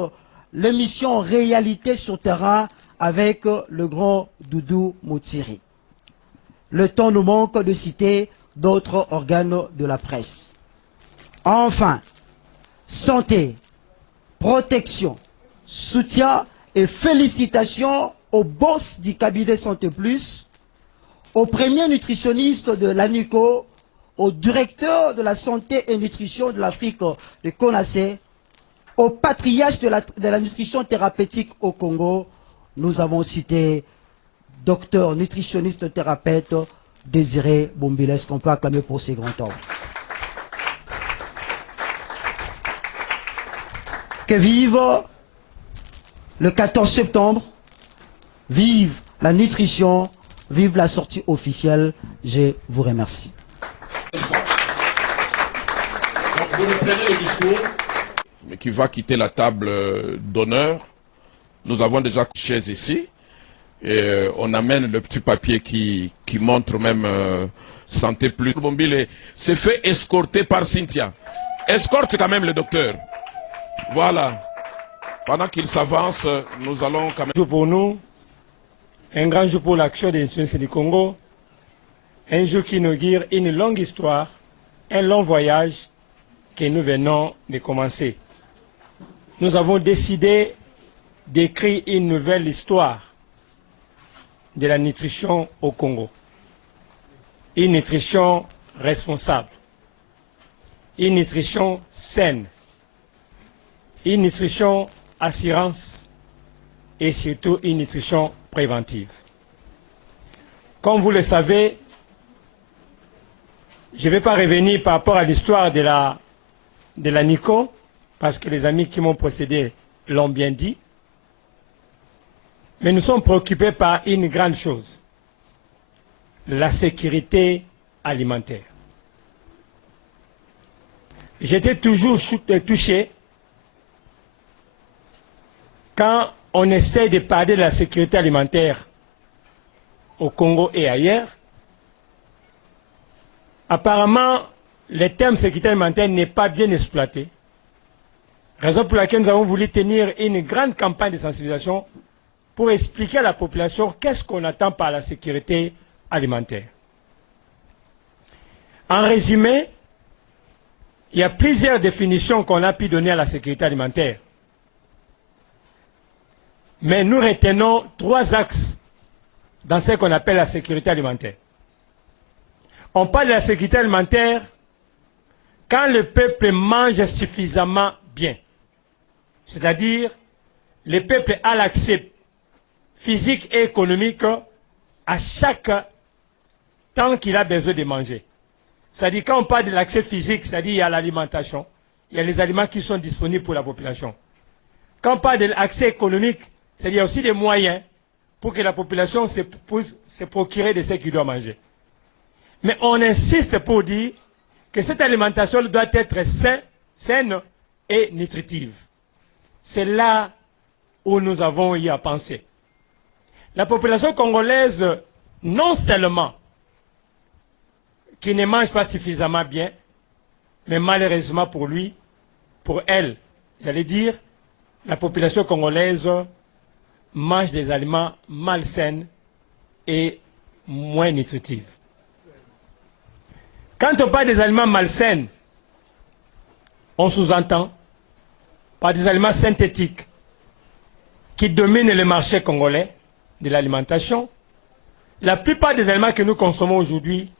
l'émission Réalité sur terrain avec le grand Doudou Motiri. Le temps nous manque de citer d'autres organes de la presse. Enfin, santé, protection, soutien et félicitations au boss du cabinet Santé Plus, au premier nutritionniste de l'ANUCO, au directeur de la santé et nutrition de l'Afrique de Konasé, au patriarche de la nutrition thérapeutique au Congo. Nous avons cité docteur nutritionniste thérapeute Désiré Bombiles, qu'on peut acclamer pour ses grands temps. Que vive le 14 septembre, vive la nutrition, vive la sortie officielle. Je vous remercie. Donc vous reprenez le discours, mais qui va quitter la table d'honneur. Nous avons déjà une chaise ici. Et on amène le petit papier qui montre même Santé Plus. Bombile s'est fait escorter par Cynthia. Escorte quand même le docteur. Voilà. Pendant qu'il s'avance, nous allons quand même... Pour nous, Un grand jour pour l'action des Nations du Congo, un jour qui inaugure une longue histoire, un long voyage que nous venons de commencer. Nous avons décidé d'écrire une nouvelle histoire de la nutrition au Congo. Une nutrition responsable, une nutrition saine, une nutrition assurance et surtout une nutrition préventive. Comme vous le savez, je ne vais pas revenir par rapport à l'histoire de la NICO, parce que les amis qui m'ont précédé l'ont bien dit. Mais nous sommes préoccupés par une grande chose, la sécurité alimentaire. J'étais toujours touché quand on essaie de parler de la sécurité alimentaire au Congo et ailleurs. Apparemment, le terme sécurité alimentaire n'est pas bien exploité. Raison pour laquelle nous avons voulu tenir une grande campagne de sensibilisation pour expliquer à la population qu'est-ce qu'on attend par la sécurité alimentaire. En résumé, il y a plusieurs définitions qu'on a pu donner à la sécurité alimentaire. Mais nous retenons 3 axes dans ce qu'on appelle la sécurité alimentaire. On parle de la sécurité alimentaire quand le peuple mange suffisamment bien. C'est-à-dire, le peuple a l'accès physique et économique à chaque temps qu'il a besoin de manger. C'est-à-dire, quand on parle de l'accès physique, c'est-à-dire il y a l'alimentation, il y a les aliments qui sont disponibles pour la population. Quand on parle de l'accès économique, c'est-à-dire aussi des moyens pour que la population puisse se procurer de ce qu'il doit manger. Mais on insiste pour dire que cette alimentation doit être saine et nutritive. C'est là où nous avons eu à penser. La population congolaise, non seulement qui ne mange pas suffisamment bien, mais malheureusement pour lui, pour elle, j'allais dire, la population congolaise mange des aliments malsains et moins nutritifs. Quand on parle des aliments malsains, on sous-entend par des aliments synthétiques qui dominent le marché congolais de l'alimentation. La plupart des aliments que nous consommons aujourd'hui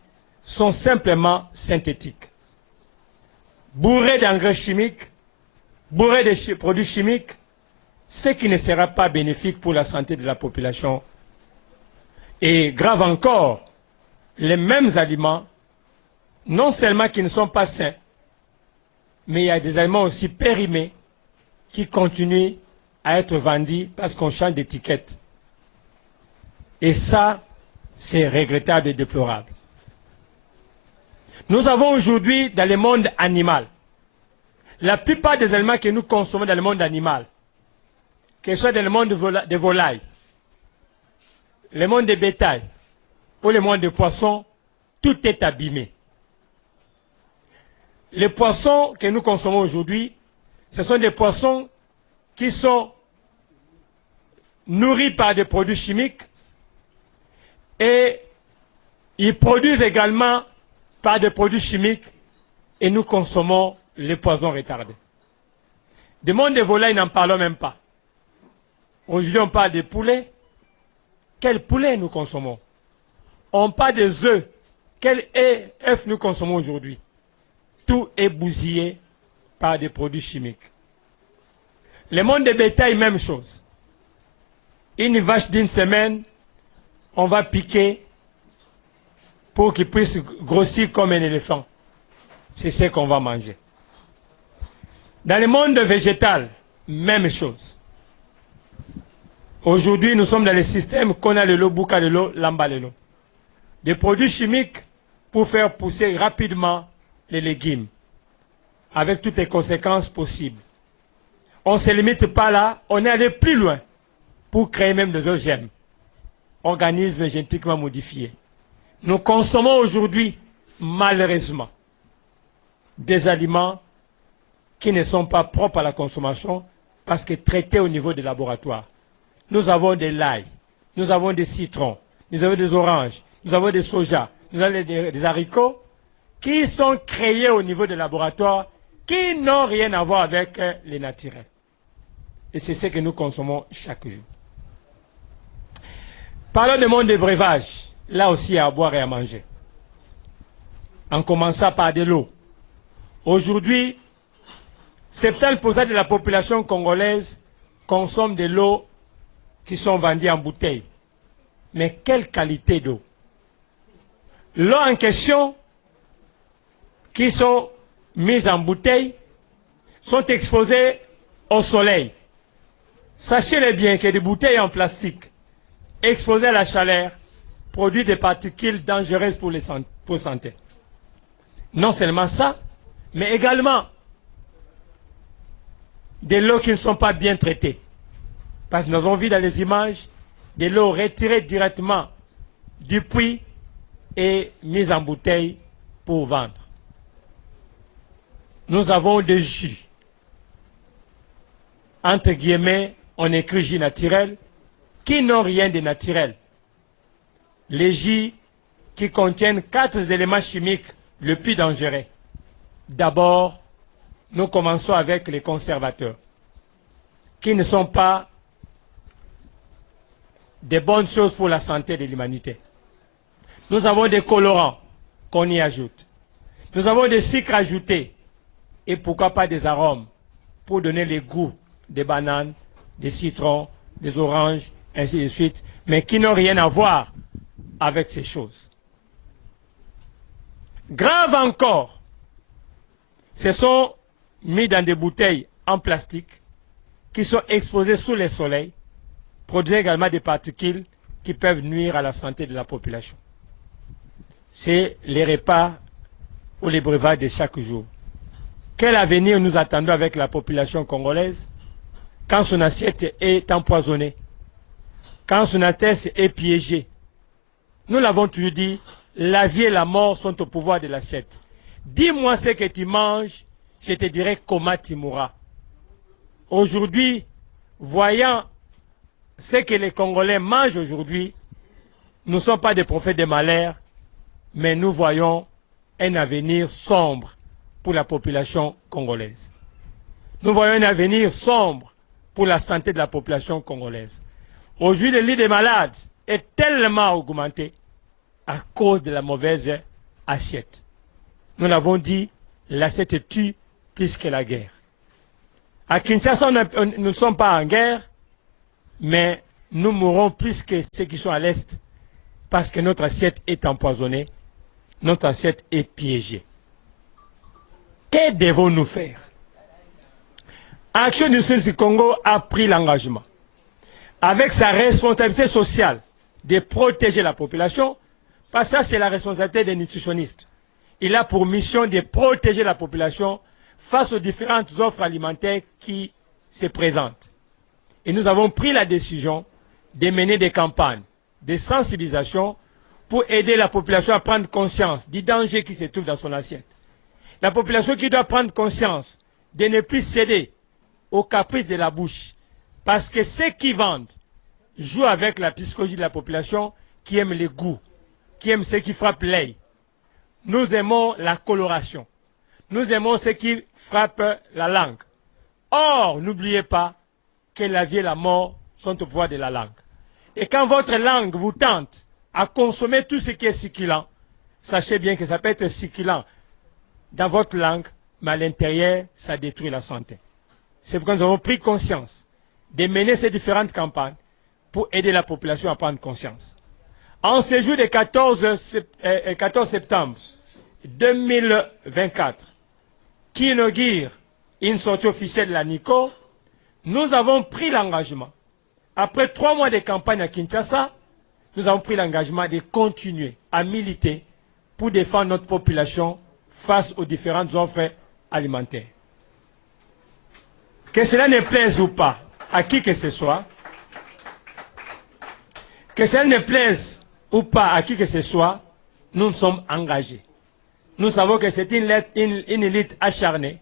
sont simplement synthétiques. Bourrés d'engrais chimiques, bourrés de produits chimiques, ce qui ne sera pas bénéfique pour la santé de la population. Et grave encore, les mêmes aliments, non seulement qui ne sont pas sains, mais il y a des aliments aussi périmés qui continuent à être vendus parce qu'on change d'étiquette. Et ça, c'est regrettable et déplorable. Nous avons aujourd'hui dans le monde animal, la plupart des aliments que nous consommons dans le monde animal, que ce soit dans le monde des volailles, le monde des bétails ou le monde des poissons, tout est abîmé. Les poissons que nous consommons aujourd'hui, ce sont des poissons qui sont nourris par des produits chimiques et ils produisent également par des produits chimiques et nous consommons les poisons retardés. Du monde des volailles, n'en parlons même pas. Aujourd'hui, on parle des poulets. Quel poulet nous consommons? On parle des œufs. Quel œuf nous consommons aujourd'hui? Tout est bousillé par des produits chimiques. Le monde des bétails, même chose. Une vache d'une semaine, on va piquer pour qu'il puisse grossir comme un éléphant. C'est ce qu'on va manger. Dans le monde végétal, même chose. Aujourd'hui, nous sommes dans le système Konalelo, Bukalelo, Lambalelo. Des produits chimiques pour faire pousser rapidement les légumes, avec toutes les conséquences possibles. On ne se limite pas là, on est allé plus loin pour créer même des OGM, organismes génétiquement modifiés. Nous consommons aujourd'hui, malheureusement, des aliments qui ne sont pas propres à la consommation parce que traités au niveau des laboratoires. Nous avons de l'ail, nous avons des citrons, nous avons des oranges, nous avons des soja, nous avons des haricots qui sont créés au niveau des laboratoires, qui n'ont rien à voir avec les naturels. Et c'est ce que nous consommons chaque jour. Parlons du monde des breuvages, là aussi à boire et à manger. En commençant par de l'eau. Aujourd'hui, 70% de la population congolaise consomme de l'eau qui sont vendues en bouteilles. Mais quelle qualité d'eau? L'eau en question, qui sont mises en bouteilles, sont exposées au soleil. Sachez-le bien que des bouteilles en plastique exposées à la chaleur produisent des particules dangereuses pour la santé. Non seulement ça, mais également des lots qui ne sont pas bien traités. Parce que nous avons vu dans les images des lots retirés directement du puits et mis en bouteille pour vendre. Nous avons des jus. Entre guillemets, on écrit jus naturel, qui n'ont rien de naturel. Les jus qui contiennent 4 éléments chimiques les plus dangereux. D'abord, nous commençons avec les conservateurs, qui ne sont pas des bonnes choses pour la santé de l'humanité. Nous avons des colorants qu'on y ajoute. Nous avons des sucres ajoutés et pourquoi pas des arômes pour donner les goûts des bananes, des citrons, des oranges, ainsi de suite, mais qui n'ont rien à voir avec ces choses. Grave encore, ce sont mis dans des bouteilles en plastique qui sont exposées sous le soleil, produisent également des particules qui peuvent nuire à la santé de la population. C'est les repas ou les breuvages de chaque jour. Quel avenir nous attendons avec la population congolaise quand son assiette est empoisonnée, quand son assiette est piégée? Nous l'avons toujours dit, la vie et la mort sont au pouvoir de l'assiette. Dis-moi ce que tu manges, je te dirai comment tu mourras. Aujourd'hui, voyant ce que les Congolais mangent aujourd'hui, nous ne sommes pas des prophètes de malheur, mais nous voyons un avenir sombre pour la population congolaise. Nous voyons un avenir sombre pour la santé de la population congolaise. Aujourd'hui, le lit des malades est tellement augmenté à cause de la mauvaise assiette. Nous l'avons dit, l'assiette tue plus que la guerre. À Kinshasa, nous ne sommes pas en guerre, mais nous mourrons plus que ceux qui sont à l'Est parce que notre assiette est empoisonnée, notre assiette est piégée. Que devons-nous faire? Action du Sud Congo a pris l'engagement, avec sa responsabilité sociale, de protéger la population, parce que ça c'est la responsabilité des nutritionnistes. Il a pour mission de protéger la population face aux différentes offres alimentaires qui se présentent. Et nous avons pris la décision de mener des campagnes de sensibilisation pour aider la population à prendre conscience du danger qui se trouve dans son assiette. La population qui doit prendre conscience de ne plus céder aux caprices de la bouche. Parce que ceux qui vendent jouent avec la psychologie de la population qui aime les goûts, qui aime ce qui frappe l'œil. Nous aimons la coloration. Nous aimons ce qui frappe la langue. Or, n'oubliez pas que la vie et la mort sont au pouvoir de la langue. Et quand votre langue vous tente à consommer tout ce qui est succulent, sachez bien que ça peut être succulent dans votre langue, mais à l'intérieur, ça détruit la santé. C'est pourquoi nous avons pris conscience de mener ces différentes campagnes pour aider la population à prendre conscience. En ce jour du 14 septembre 2024, qui inaugure une sortie officielle de la NICO, nous avons pris l'engagement. Après 3 mois de campagne à Kinshasa, nous avons pris l'engagement de continuer à militer pour défendre notre population face aux différentes offres alimentaires. Que cela ne plaise ou pas à qui que ce soit, que cela ne plaise ou pas à qui que ce soit, nous sommes engagés. Nous savons que c'est une élite acharnée.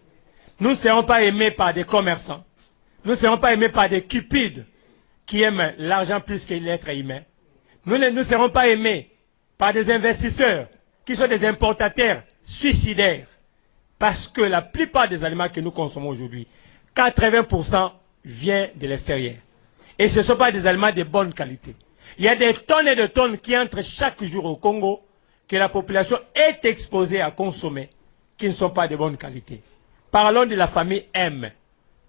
Nous ne serons pas aimés par des commerçants. Nous ne serons pas aimés par des cupides qui aiment l'argent plus que l'être humain. Nous ne serons pas aimés par des investisseurs qui sont des importateurs suicidaires. Parce que la plupart des aliments que nous consommons aujourd'hui, 80% vient de l'extérieur. Et ce ne sont pas des aliments de bonne qualité. Il y a des tonnes et des tonnes qui entrent chaque jour au Congo que la population est exposée à consommer, qui ne sont pas de bonne qualité. Parlons de la famille M.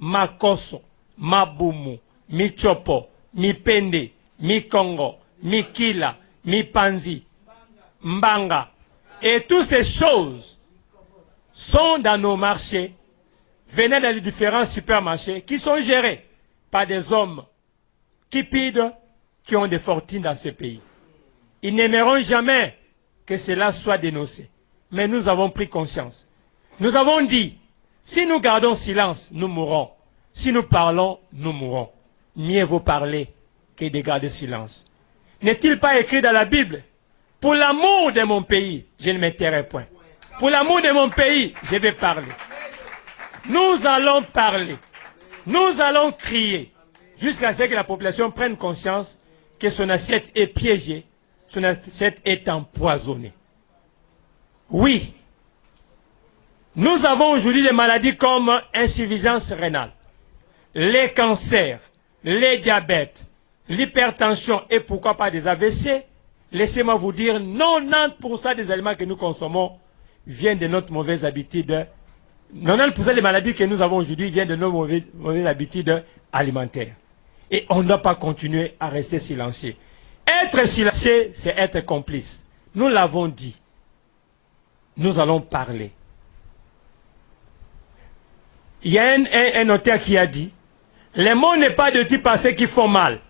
Makoso, Mabumu, Michopo, Mipende, Mikongo, Mikila, Mipanzi, Mbanga. Et toutes ces choses sont dans nos marchés, venant dans les différents supermarchés qui sont gérés par des hommes cupides qui ont des fortunes dans ce pays. Ils n'aimeront jamais que cela soit dénoncé. Mais nous avons pris conscience. Nous avons dit, si nous gardons silence, nous mourrons. Si nous parlons, nous mourrons. Mieux vaut parler que de garder silence. N'est-il pas écrit dans la Bible? Pour l'amour de mon pays, je ne me tairai point. Pour l'amour de mon pays, je vais parler. Nous allons parler. Nous allons crier jusqu'à ce que la population prenne conscience que son assiette est piégée, son assiette est empoisonnée. Oui, nous avons aujourd'hui des maladies comme insuffisance rénale, les cancers, les diabètes, l'hypertension et pourquoi pas des AVC. Laissez-moi vous dire, 90% des aliments que nous consommons viennent de notre mauvaise habitude. 90% des maladies que nous avons aujourd'hui viennent de nos mauvaises habitudes alimentaires. Et on ne doit pas continuer à rester silencieux. Être silencieux, c'est être complice. Nous l'avons dit. Nous allons parler. Il y a un auteur qui a dit, le monde n'est pas détruit par ceux qui font mal,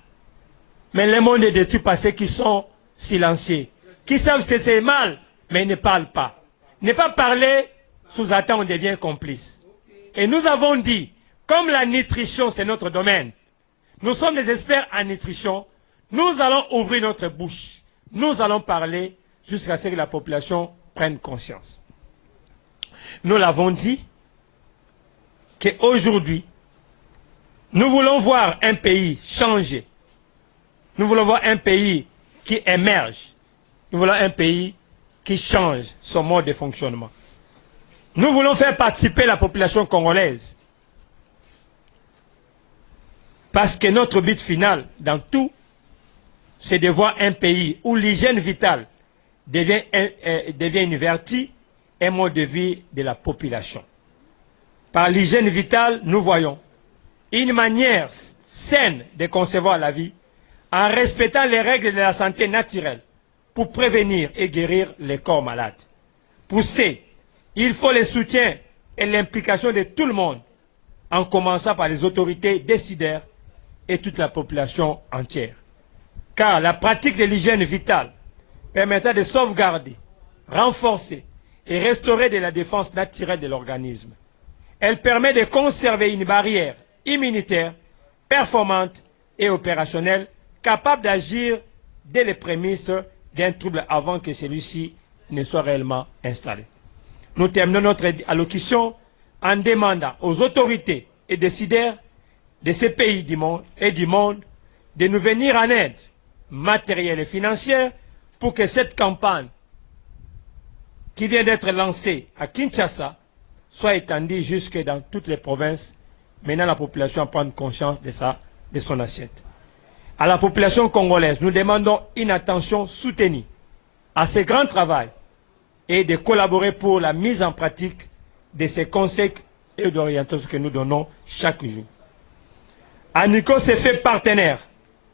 mais le monde est détruit par ceux qui sont silencieux, qui savent que c'est mal, mais ils ne parlent pas. Ne pas parler, sous-attend, on devient complice. Et nous avons dit, comme la nutrition, c'est notre domaine, nous sommes des experts en nutrition, nous allons ouvrir notre bouche. Nous allons parler jusqu'à ce que la population prenne conscience. Nous l'avons dit qu'aujourd'hui, nous voulons voir un pays changer. Nous voulons voir un pays qui émerge. Nous voulons un pays qui change son mode de fonctionnement. Nous voulons faire participer la population congolaise. Parce que notre but final dans tout, c'est de voir un pays où l'hygiène vitale devient une vertu, un mode de vie de la population. Par l'hygiène vitale, nous voyons une manière saine de concevoir la vie en respectant les règles de la santé naturelle pour prévenir et guérir les corps malades. Pour ce, il faut le soutien et l'implication de tout le monde, en commençant par les autorités décideurs et toute la population entière. Car la pratique de l'hygiène vitale permettra de sauvegarder, renforcer et restaurer de la défense naturelle de l'organisme. Elle permet de conserver une barrière immunitaire, performante et opérationnelle, capable d'agir dès les prémices d'un trouble avant que celui-ci ne soit réellement installé. Nous terminons notre allocution en demandant aux autorités et décideurs de ces pays du monde de nous venir en aide matérielle et financière pour que cette campagne qui vient d'être lancée à Kinshasa soit étendue jusque dans toutes les provinces, menant la population à prendre conscience de son assiette. À la population congolaise, nous demandons une attention soutenue à ce grand travail et de collaborer pour la mise en pratique de ces conseils et d'orientation que nous donnons chaque jour. ANICO s'est fait partenaire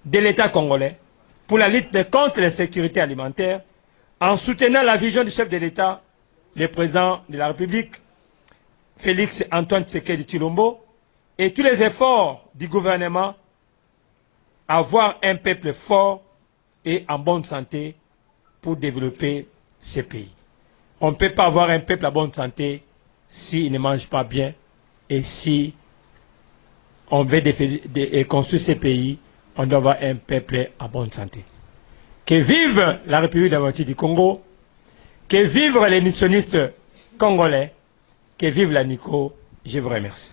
de l'État congolais pour la lutte contre la sécurité alimentaire en soutenant la vision du chef de l'État, le président de la République, Félix Antoine Tshisekedi Tshilombo, et tous les efforts du gouvernement à avoir un peuple fort et en bonne santé pour développer ce pays. On ne peut pas avoir un peuple en bonne santé s'il ne mange pas bien et si on veut construire ce pays, on doit avoir un peuple en bonne santé. Que vive la République démocratique du Congo, que vivent les nutritionnistes congolais, que vive l'ANICO. Je vous remercie.